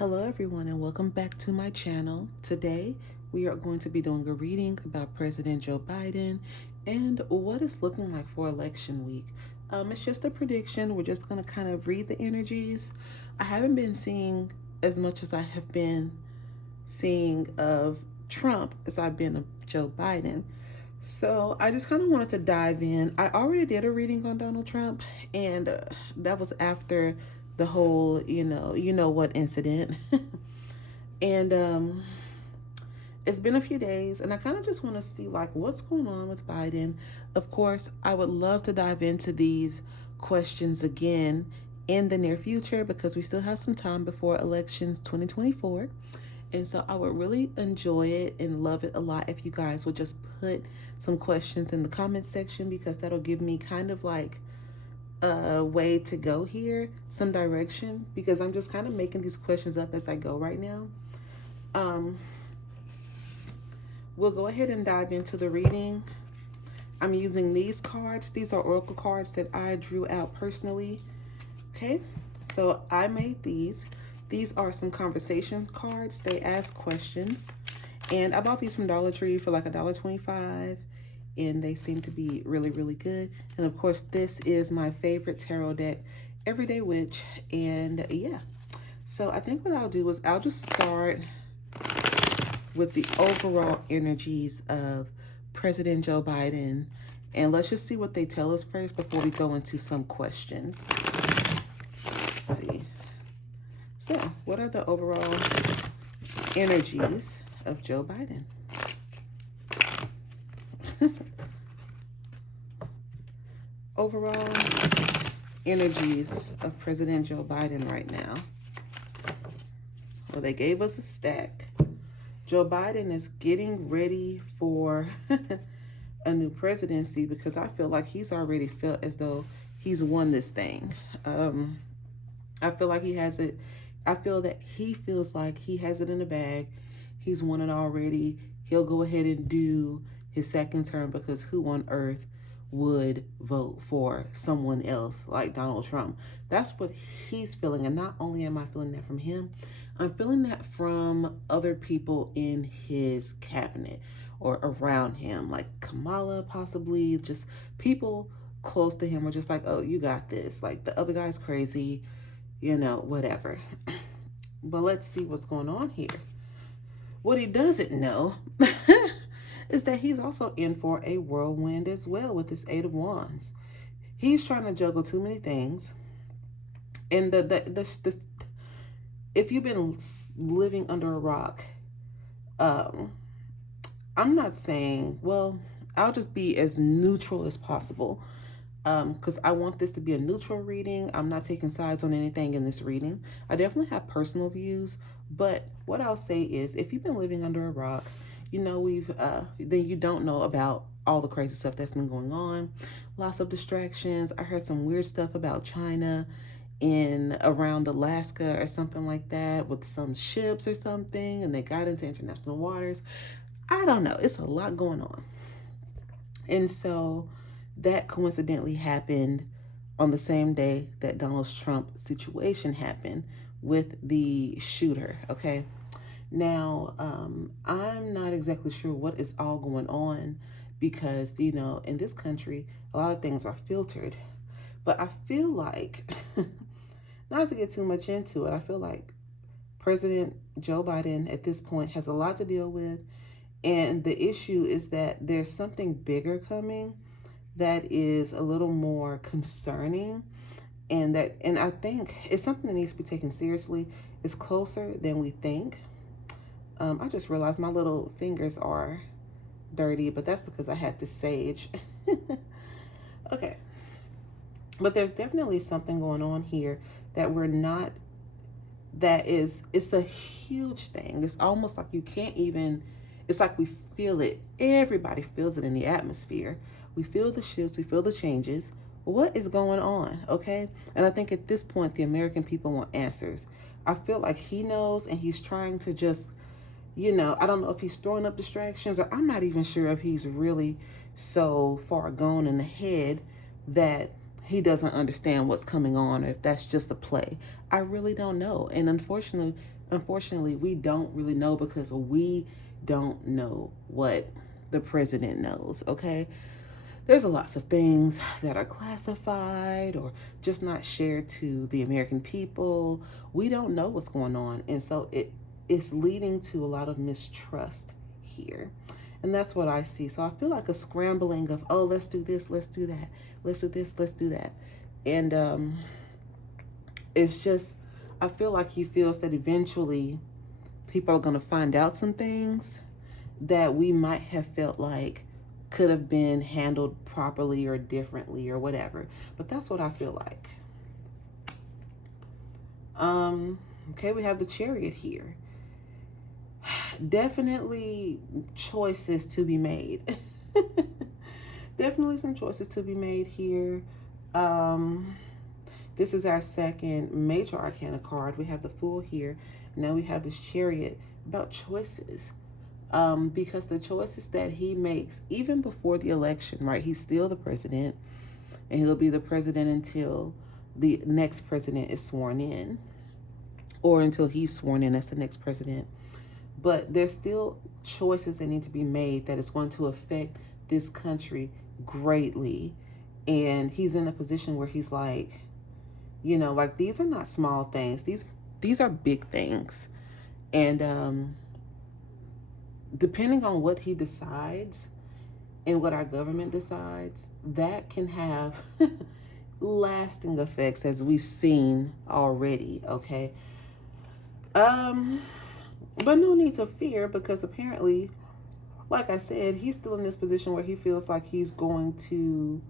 Hello everyone and welcome back to my channel. Today we are going to be doing a reading about President Joe Biden and what it's looking like for election week. It's just a prediction. We're just going to kind of read the energies. I haven't been seeing as much as I have been seeing of Trump as I've been of Joe Biden. So I just kind of wanted to dive in. I already did a reading on Donald Trump, and that was after the whole, you know what incident. And it's been a few days, and I kind of just want to see like what's going on with Biden. Of course, I would love to dive into these questions again in the near future because we still have some time before elections 2024. And so I would really enjoy it and love it a lot if you guys would just put some questions in the comment section, because that'll give me kind of like a way to go here, some direction, because I'm just kind of making these questions up as I go right now. We'll go ahead and dive into the reading. I'm using these cards. These are oracle cards that I drew out personally. Okay, so I made these. These are some conversation cards. They ask questions. And I bought these from Dollar Tree for like $1.25. And they seem to be really, really good. And of course, this is my favorite tarot deck, Everyday Witch. And yeah, so I think what I'll do is I'll just start with the overall energies of President Joe Biden. And let's just see what they tell us first before we go into some questions. Let's see. So, what are the overall energies of Joe Biden? Overall energies of President Joe Biden right now. Well, they gave us a stack. Joe Biden is getting ready for a new presidency because I feel like he's already felt as though he's won this thing. I feel like he has it. I feel that he feels like he has it in the bag. He's won it already. He'll go ahead and do his second term because who on earth would vote for someone else like Donald Trump? That's what he's feeling. And not only am I feeling that from him, I'm feeling that from other people in his cabinet or around him, like Kamala, possibly. Just people close to him are just like, oh, you got this. Like the other guy's crazy, whatever. But let's see what's going on here. What he doesn't know is that he's also in for a whirlwind as well with this Eight of Wands. He's trying to juggle too many things. And if you've been living under a rock, I'm not saying, well, I'll just be as neutral as possible. Because I want this to be a neutral reading. I'm not taking sides on anything in this reading. I definitely have personal views, but what I'll say is if you've been living under a rock, then you don't know about all the crazy stuff that's been going on. Lots of distractions. I heard some weird stuff about China in around Alaska or something like that with some ships or something, and they got into international waters. I don't know. It's a lot going on. And so that coincidentally happened on the same day that Donald Trump's situation happened with the shooter, okay? Now, I'm not exactly sure what is all going on because, in this country, a lot of things are filtered. But I feel like, not to get too much into it, I feel like President Joe Biden at this point has a lot to deal with. And the issue is that there's something bigger coming that is a little more concerning, and I think it's something that needs to be taken seriously. It's closer than we think. I just realized my little fingers are dirty, but that's because I had this sage. Okay, but there's definitely something going on here that it's a huge thing. It's almost like you can't even, it's like we feel it. Everybody feels it in the atmosphere. We feel the shifts, we feel the changes. What is going on, okay? And I think at this point, the American people want answers. I feel like he knows, and he's trying to just, I don't know if he's throwing up distractions, or I'm not even sure if he's really so far gone in the head that he doesn't understand what's coming on, or if that's just a play. I really don't know. And unfortunately, we don't really know because we don't know what the president knows, okay? There's lots of things that are classified or just not shared to the American people. We don't know what's going on. And so it's leading to a lot of mistrust here. And that's what I see. So I feel like a scrambling of, oh, let's do this, let's do that, let's do this, let's do that. And it's just, I feel like he feels that eventually people are going to find out some things that we might have felt like could have been handled properly or differently or whatever. But that's what I feel like. Okay, we have the Chariot here. Definitely choices to be made. Definitely some choices to be made here. This is our second major arcana card. We have the Fool here. Now we have this Chariot about choices. Because the choices that he makes, even before the election, right? He's still the president, and he'll be the president until the next president is sworn in, or until he's sworn in as the next president. But there's still choices that need to be made that is going to affect this country greatly. And he's in a position where he's like, you know, like, these are not small things. These are big things. And depending on what he decides and what our government decides, that can have lasting effects, as we've seen already, okay? But no need to fear, because apparently, like I said, he's still in this position where he feels like he's going to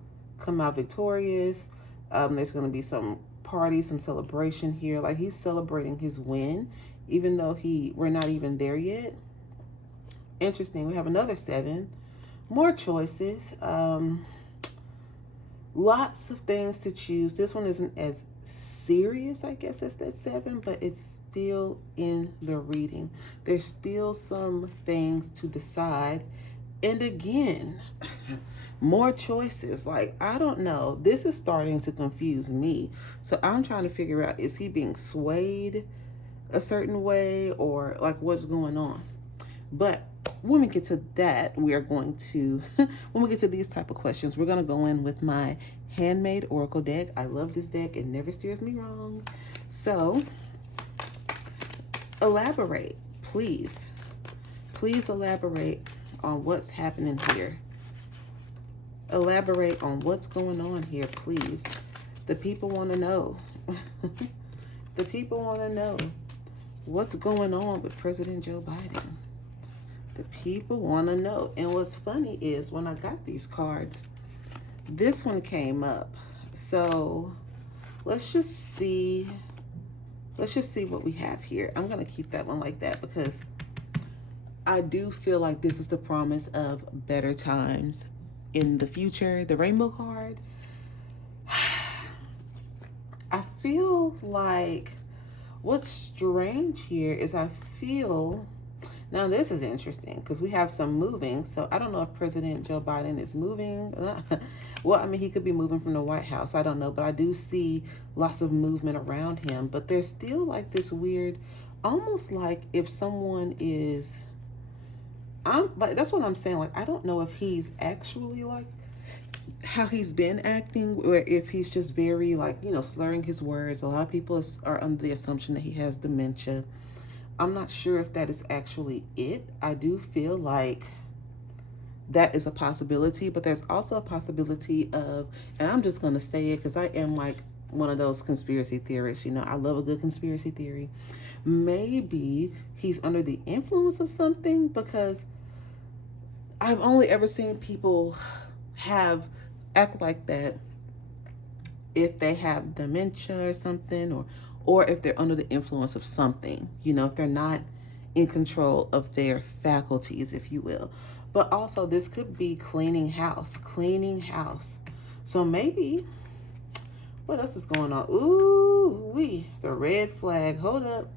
come out victorious. There's going to be some party, some celebration here. Like, he's celebrating his win, even though we're not even there yet. Interesting. We have another 7. More choices. Lots of things to choose. This one isn't as serious, I guess, as that 7, but it's still in the reading. There's still some things to decide. And again, more choices. Like, I don't know. This is starting to confuse me. So I'm trying to figure out, is he being swayed a certain way, or like, what's going on? But when we get to that, we are going to, when we get to these type of questions, we're going to go in with my handmade oracle deck. I love this deck. It never steers me wrong. So elaborate, please. Please elaborate on what's happening here. Elaborate on what's going on here, please. The people want to know. The people want to know what's going on with President Joe Biden. The people want to know. And what's funny is, when I got these cards, this one came up. So let's just see what we have here. I'm going to keep that one like that, because I do feel like this is the promise of better times in the future. The rainbow card, I feel like what's strange here is I feel, now this is interesting because we have some moving. So I don't know if President Joe Biden is moving. Well, I mean, he could be moving from the White House. I don't know, but I do see lots of movement around him. But there's still like this weird, almost like if someone is, like, that's what I'm saying. Like, I don't know if he's actually like how he's been acting, or if he's just very, like, you know, slurring his words. A lot of people are under the assumption that he has dementia. I'm not sure if that is actually it. I do feel like that is a possibility, but there's also a possibility of, and I'm just going to say it because I am like one of those conspiracy theorists. You know, I love a good conspiracy theory. Maybe he's under the influence of something, because I've only ever seen people act like that if they have dementia or something, or if they're under the influence of something, you know, if they're not in control of their faculties, if you will. But also, this could be cleaning house. So maybe, what else is going on? Ooh, the red flag. Hold up.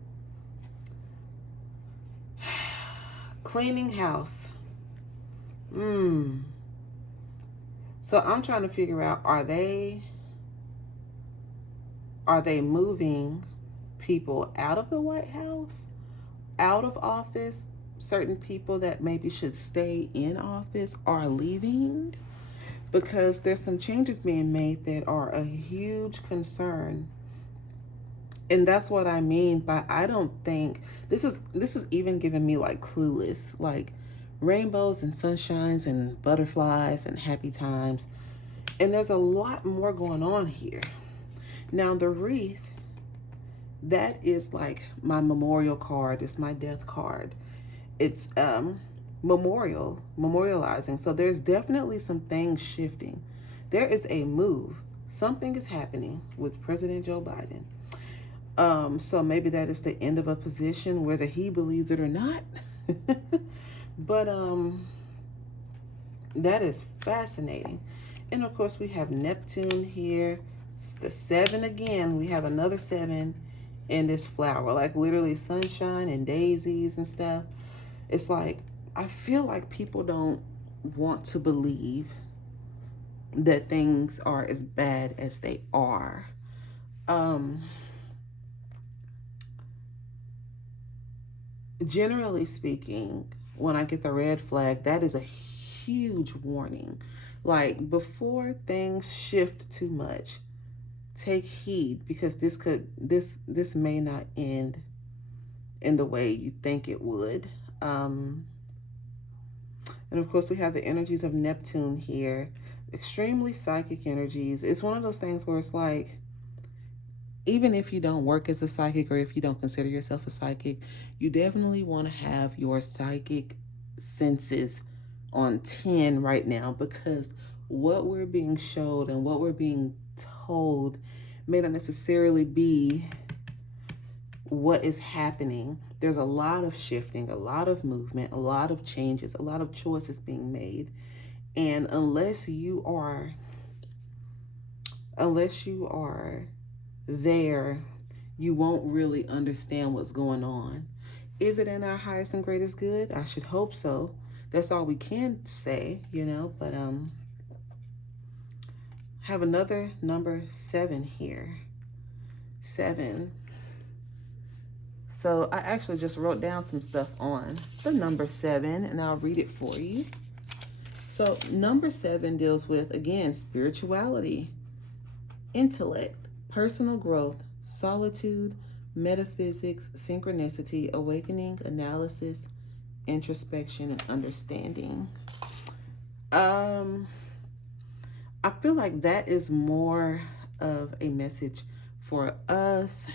Cleaning house. So I'm trying to figure out, are they Are they moving people out of the White House, out of office? Certain people that maybe should stay in office are leaving, because there's some changes being made that are a huge concern. And that's what I mean by, I don't think this is even giving me like Clueless, like rainbows and sunshines and butterflies and happy times. And there's a lot more going on here. Now the wreath, that is like my memorial card. It's my death card. It's memorializing. So there's definitely some things shifting. There is a move. Something is happening with President Joe Biden. So maybe that is the end of a position, whether he believes it or not. But that is fascinating. And of course we have Neptune here. It's the 7 again. We have another 7 in this flower, like literally sunshine and daisies and stuff. It's like, I feel like people don't want to believe that things are as bad as they are. Generally speaking, when I get the red flag, that is a huge warning. Like, before things shift too much, take heed, because this may not end in the way you think it would. And of course we have the energies of Neptune here, extremely psychic energies. It's one of those things where it's like, even if you don't work as a psychic, or if you don't consider yourself a psychic, you definitely want to have your psychic senses on 10 right now, because what we're being showed and what we're being told may not necessarily be what is happening. There's a lot of shifting, a lot of movement, a lot of changes, a lot of choices being made. And unless you are there, you won't really understand what's going on. Is it in our highest and greatest good? I should hope so. That's all we can say, but have another number 7 here. 7. So I actually just wrote down some stuff on the number 7, and I'll read it for you. So number 7 deals with, again, spirituality, intellect, personal growth, solitude, metaphysics, synchronicity, awakening, analysis, introspection, and understanding. I feel like that is more of a message for us.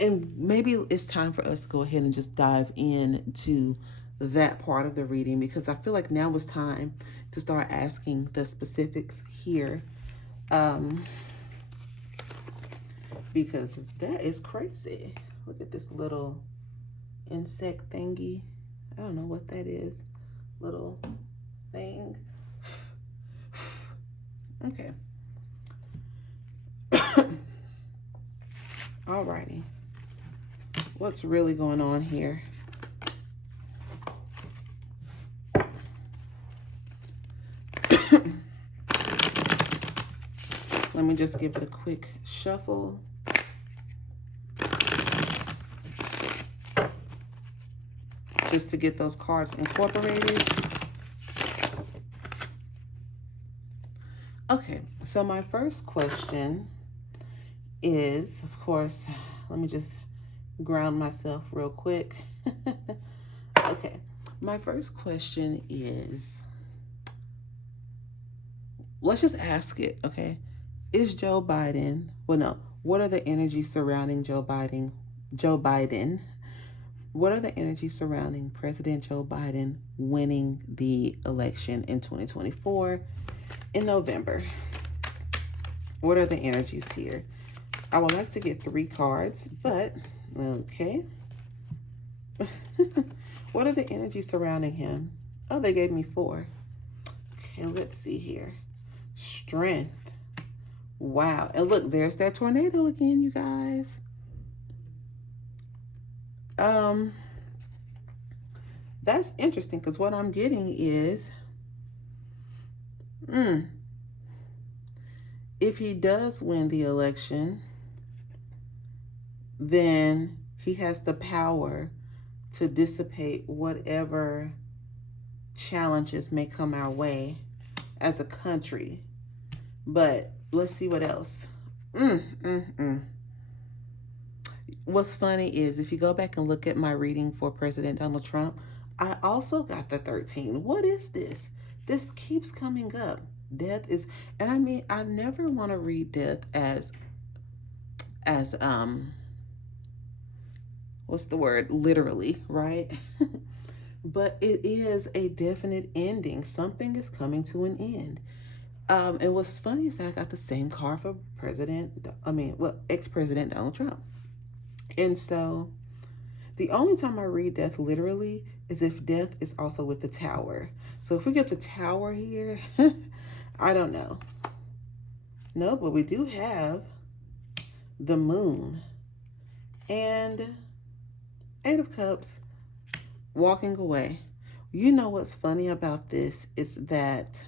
And maybe it's time for us to go ahead and just dive into that part of the reading, because I feel like now is time to start asking the specifics here. Because that is crazy. Look at this little insect thingy. I don't know what that is. Little thing. Okay. Alrighty. What's really going on here? Let me just give it a quick shuffle. Just to get those cards incorporated. Okay, so my first question is, of course, let me just ground myself real quick. Okay, my first question is, let's just ask it, okay? Is Joe Biden, well, no, what are the energies surrounding Joe Biden? What are the energies surrounding President Joe Biden winning the election in 2024 in November? What are the energies here? I would like to get 3 cards, but okay. What are the energies surrounding him? Oh, they gave me 4. Okay, let's see here. Strength. Wow. And look, there's that tornado again, you guys. That's interesting, because what I'm getting is If he does win the election, then he has the power to dissipate whatever challenges may come our way as a country. But let's see what else. What's funny is if you go back and look at my reading for President Donald Trump, I also got the 13. What is this? This keeps coming up. Death is, and I mean, I never want to read death as what's the word? Literally, right? But it is a definite ending. Something is coming to an end. And what's funny is that I got the same card for ex-President Donald Trump. And so the only time I read death literally is if death is also with the tower. So if we get the tower here, I don't know. No, but we do have the moon and 8 of Cups walking away. You know what's funny about this is that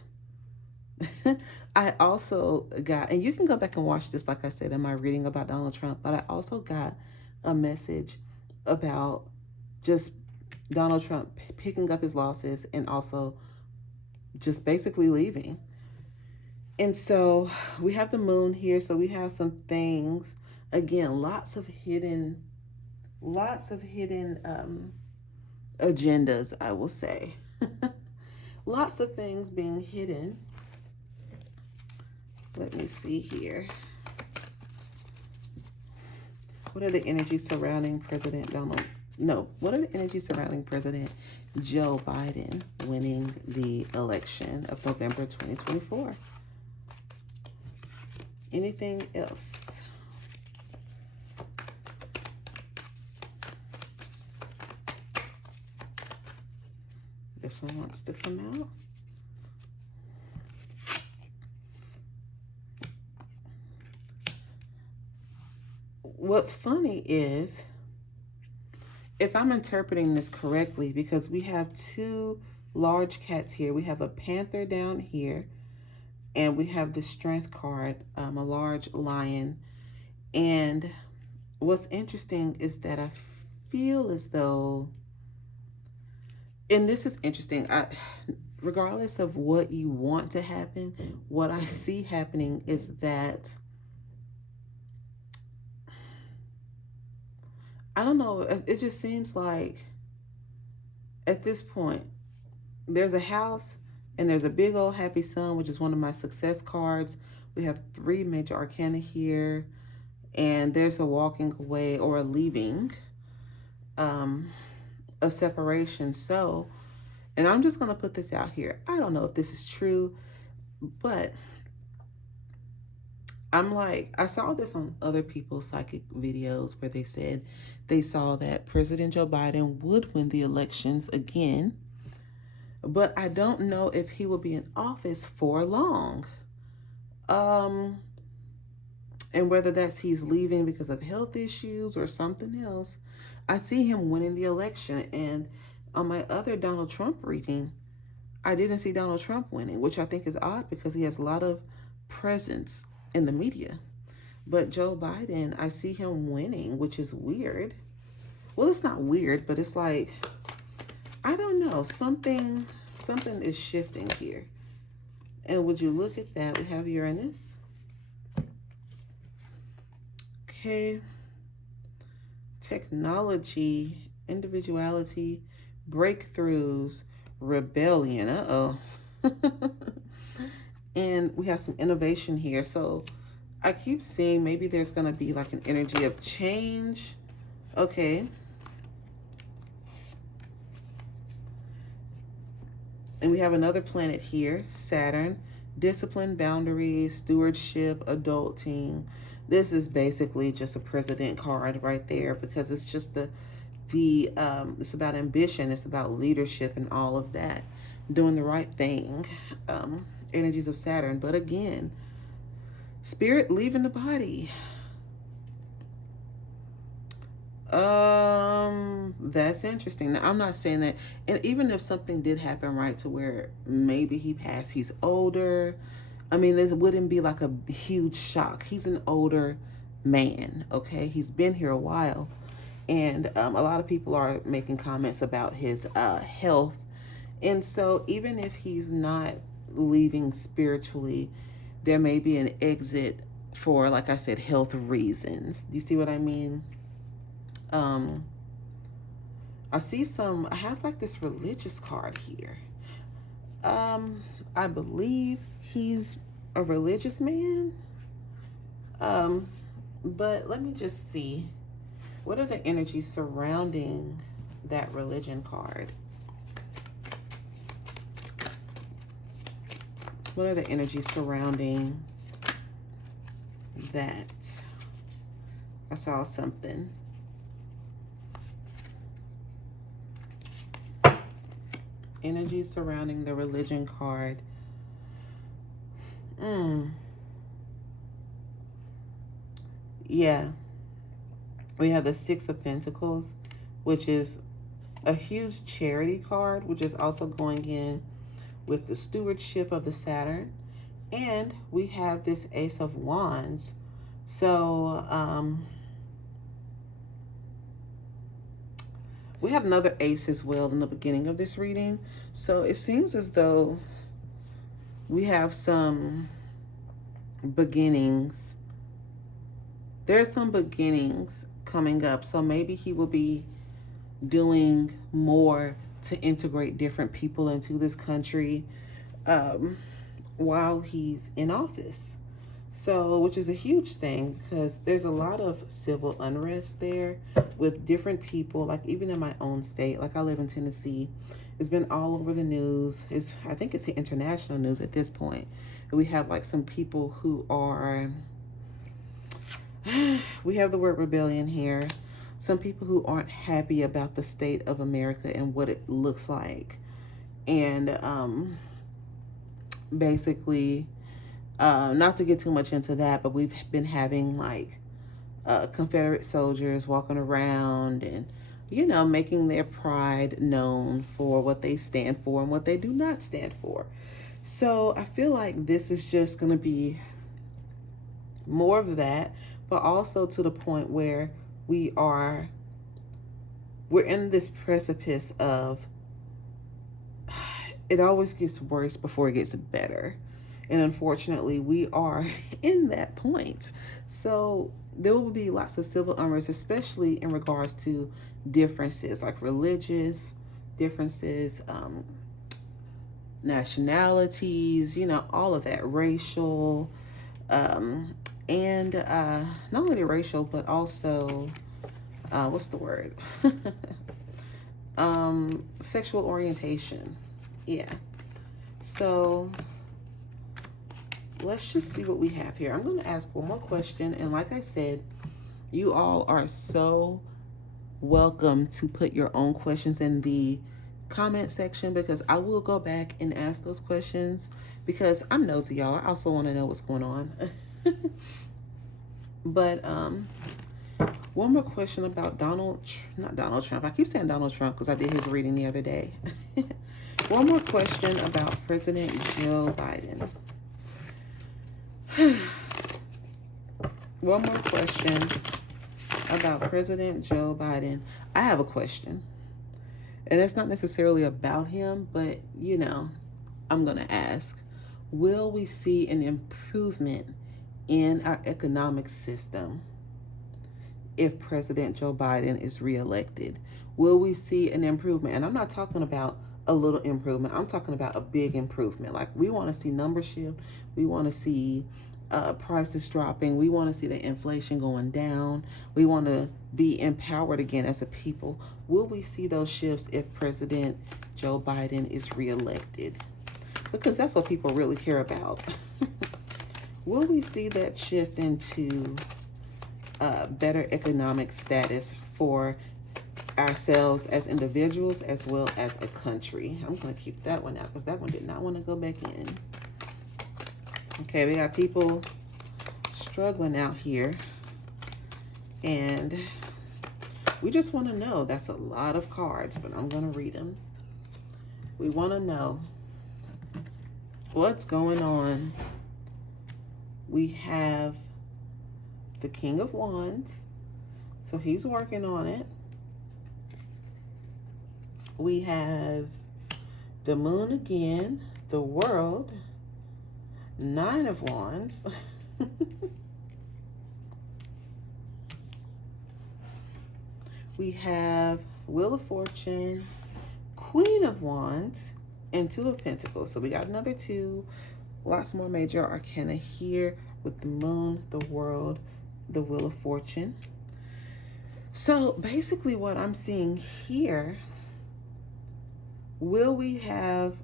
I also got, and you can go back and watch this, like I said, in my reading about Donald Trump, but I also got a message about just Donald Trump picking up his losses and also just basically leaving. And so we have the moon here. So we have some things, again, lots of hidden agendas, I will say. Lots of things being hidden. Let me see here. What are the energies surrounding President what are the energies surrounding President Joe Biden winning the election of November 2024? Anything else? This one wants to come out. What's funny is, if I'm interpreting this correctly, because we have 2 large cats here. We have a panther down here, and we have the strength card, a large lion. And what's interesting is that I feel as though, and this is interesting, regardless of what you want to happen, what I see happening is that, I don't know, it just seems like at this point, there's a house and there's a big old happy sun, which is one of my success cards. We have 3 major arcana here, and there's a walking away or a leaving, a separation. So, and I'm just going to put this out here. I don't know if this is true, but I'm like, I saw this on other people's psychic videos where they said they saw that President Joe Biden would win the elections again, but I don't know if he will be in office for long. And whether that's he's leaving because of health issues or something else, I see him winning the election. And on my other Donald Trump reading, I didn't see Donald Trump winning, which I think is odd because he has a lot of presence in the media. But Joe Biden, I see him winning, which is weird. Well, it's not weird, but it's like, I don't know, something is shifting here. And would you look at that? We have Uranus. Okay. Technology, individuality, breakthroughs, rebellion. Uh-oh. And we have some innovation here. So I keep seeing maybe there's going to be like an energy of change. Okay. And we have another planet here, Saturn. Discipline, boundaries, stewardship, adulting. This is basically just a president card right there, because it's just it's about ambition. It's about leadership and all of that. Doing the right thing. Energies of Saturn. But again, spirit leaving the body. That's interesting. Now, I'm not saying that, and even if something did happen, right, to where maybe he passed, he's older, I mean, this wouldn't be like a huge shock. He's an older man, okay? He's been here a while. And a lot of people are making comments about his health. And so even if he's not leaving spiritually, there may be an exit for, like I said, health reasons. Do you see what I mean? I see I have like this religious card here. I believe he's a religious man. But let me just see. What are the energies surrounding that religion card? What are the energies surrounding that? I saw something. Energies surrounding the religion card. Yeah. We have the Six of Pentacles, which is a huge charity card, which is also going in with the stewardship of the Saturn. And we have this Ace of Wands. So, we had another ace as well in the beginning of this reading. So it seems as though we have some beginnings. There's some beginnings coming up. So maybe he will be doing more to integrate different people into this country while he's in office. So, which is a huge thing because there's a lot of civil unrest there with different people, like even in my own state, like I live in Tennessee. It's been all over the news. I think it's the international news at this point. And we have like some people who are, we have the word rebellion here. Some people who aren't happy about the state of America and what it looks like. And basically, not to get too much into that, but we've been having like Confederate soldiers walking around and, you know, making their pride known for what they stand for and what they do not stand for. So I feel like this is just going to be more of that, but also to the point where we're in this precipice of it always gets worse before it gets better. And unfortunately, we are in that point. So there will be lots of civil unrest, especially in regards to differences like religious differences, nationalities, you know, all of that, racial, and not only racial, but also, what's the word? Sexual orientation. Yeah. So let's just see what we have here. I'm going to ask one more question. And like I said, you all are so welcome to put your own questions in the comment section, because I will go back and ask those questions because I'm nosy, y'all. I also want to know what's going on. But one more question about not Donald Trump. I keep saying Donald Trump because I did his reading the other day. One more question about President Joe Biden. One more question about President Joe Biden. I have a question. And it's not necessarily about him, but, you know, I'm going to ask. Will we see an improvement in our economic system if President Joe Biden is reelected? Will we see an improvement? And I'm not talking about a little improvement. I'm talking about a big improvement. Like, we want to see numbers shift. We want to see prices dropping. We want to see the inflation going down. We want to be empowered again as a people. Will we see those shifts if President Joe Biden is reelected? Because that's what people really care about. Will we see that shift into better economic status for ourselves as individuals as well as a country? I'm going to keep that one out because that one did not want to go back in. Okay, we got people struggling out here. And we just want to know. That's a lot of cards, but I'm going to read them. We want to know what's going on We have the King of Wands. So he's working on it. We have the Moon again, the World, Nine of Wands. We have Wheel of Fortune, Queen of Wands, and Two of Pentacles. So we got another two. Lots more major arcana here with the Moon, the World, the Wheel of Fortune. So basically what I'm seeing here, will we have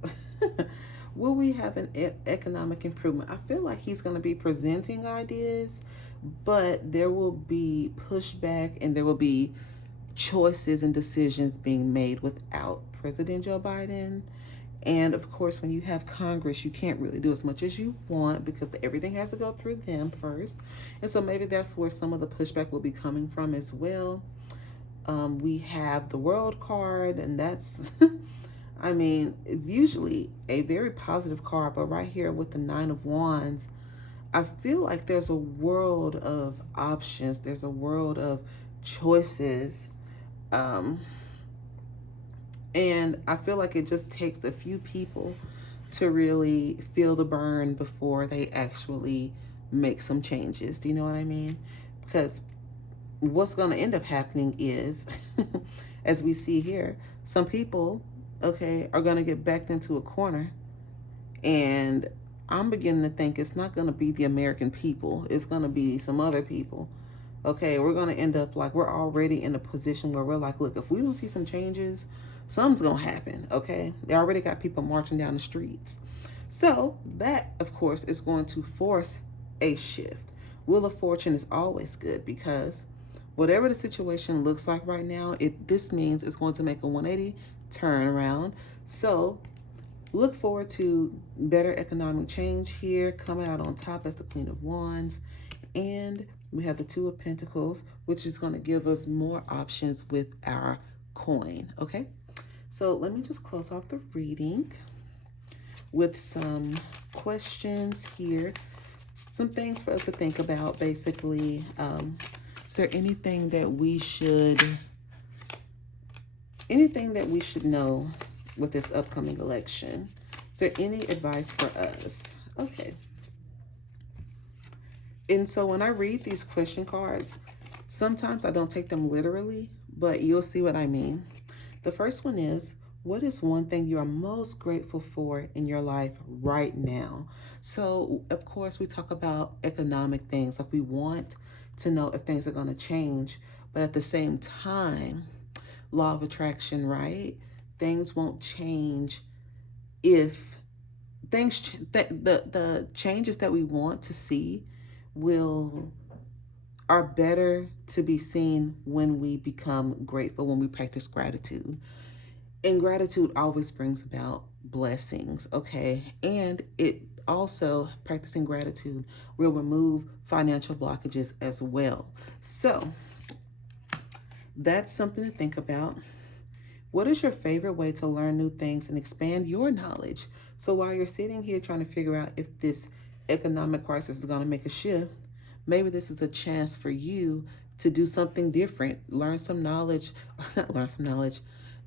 will we have an economic improvement? I feel like he's going to be presenting ideas, but there will be pushback and there will be choices and decisions being made without President Joe Biden. And of course, when you have Congress, you can't really do as much as you want because everything has to go through them first. And so maybe that's where some of the pushback will be coming from as well. We have the World card, and that's, I mean, it's usually a very positive card, but right here with the Nine of Wands, I feel like there's a world of options. There's a world of choices. And I feel like it just takes a few people to really feel the burn before they actually make some changes. Do you know what I mean? Because what's going to end up happening is, as we see here, some people, okay, are going to get backed into a corner. And I'm beginning to think it's not going to be the American people. It's going to be some other people. Okay, we're going to end up like we're already in a position where we're like, look, if we don't see some changes, something's going to happen. Okay, they already got people marching down the streets. So that, of course, is going to force a shift. Wheel of Fortune is always good because whatever the situation looks like right now, this means it's going to make a 180 turnaround. So look forward to better economic change here, coming out on top as the Queen of Wands. And we have the Two of Pentacles, which is going to give us more options with our coin. Okay, so let me just close off the reading with some questions here. Some things for us to think about, basically. Is there anything that we should know with this upcoming election? Is there any advice for us? Okay. And so when I read these question cards, sometimes I don't take them literally, but you'll see what I mean. The first one is, what is one thing you are most grateful for in your life right now? So, of course, we talk about economic things. Like, we want to know if things are going to change, but at the same time, law of attraction, right? Things won't change if the changes that we want to see are better to be seen when we become grateful, when we practice gratitude. And gratitude always brings about blessings, okay? And it also, practicing gratitude will remove financial blockages as well. So that's something to think about. What is your favorite way to learn new things and expand your knowledge? So while you're sitting here trying to figure out if this economic crisis is going to make a shift, maybe this is a chance for you to do something different, learn some knowledge, or not learn some knowledge,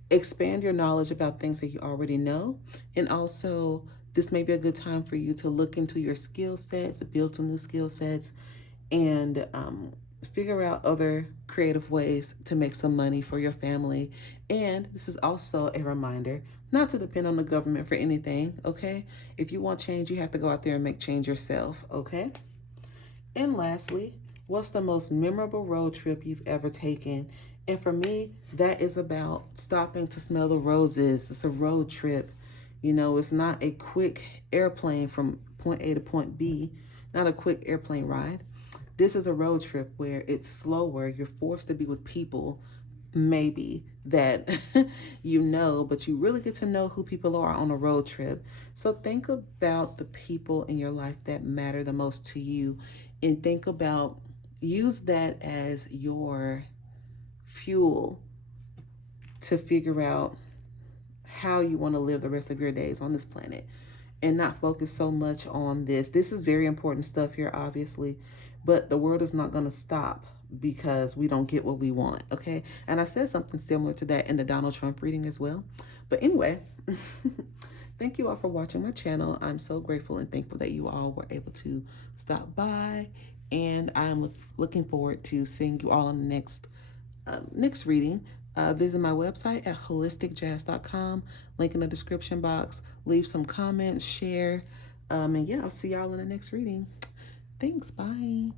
expand your knowledge about things that you already know. And also, this may be a good time for you to look into your skill sets, build some new skill sets, and figure out other creative ways to make some money for your family. And this is also a reminder not to depend on the government for anything, okay? If you want change, you have to go out there and make change yourself, okay? And lastly, what's the most memorable road trip you've ever taken? And for me, that is about stopping to smell the roses. It's a road trip. You know, it's not a quick airplane from point A to point B, not a quick airplane ride. This is a road trip where it's slower. You're forced to be with people, maybe, that you know, but you really get to know who people are on a road trip. So think about the people in your life that matter the most to you, and think about, use that as your fuel to figure out how you want to live the rest of your days on this planet. and not focus so much on this. This is very important stuff here, obviously, but the world is not going to stop because we don't get what we want, okay? And I said something similar to that in the Donald Trump reading as well. But anyway, thank you all for watching my channel. I'm so grateful and thankful that you all were able to stop by, and I'm looking forward to seeing you all on the next reading. Visit my website at holisticjazz.com. Link in the description box. Leave some comments, share, and yeah, I'll see y'all in the next reading. Thanks. Bye.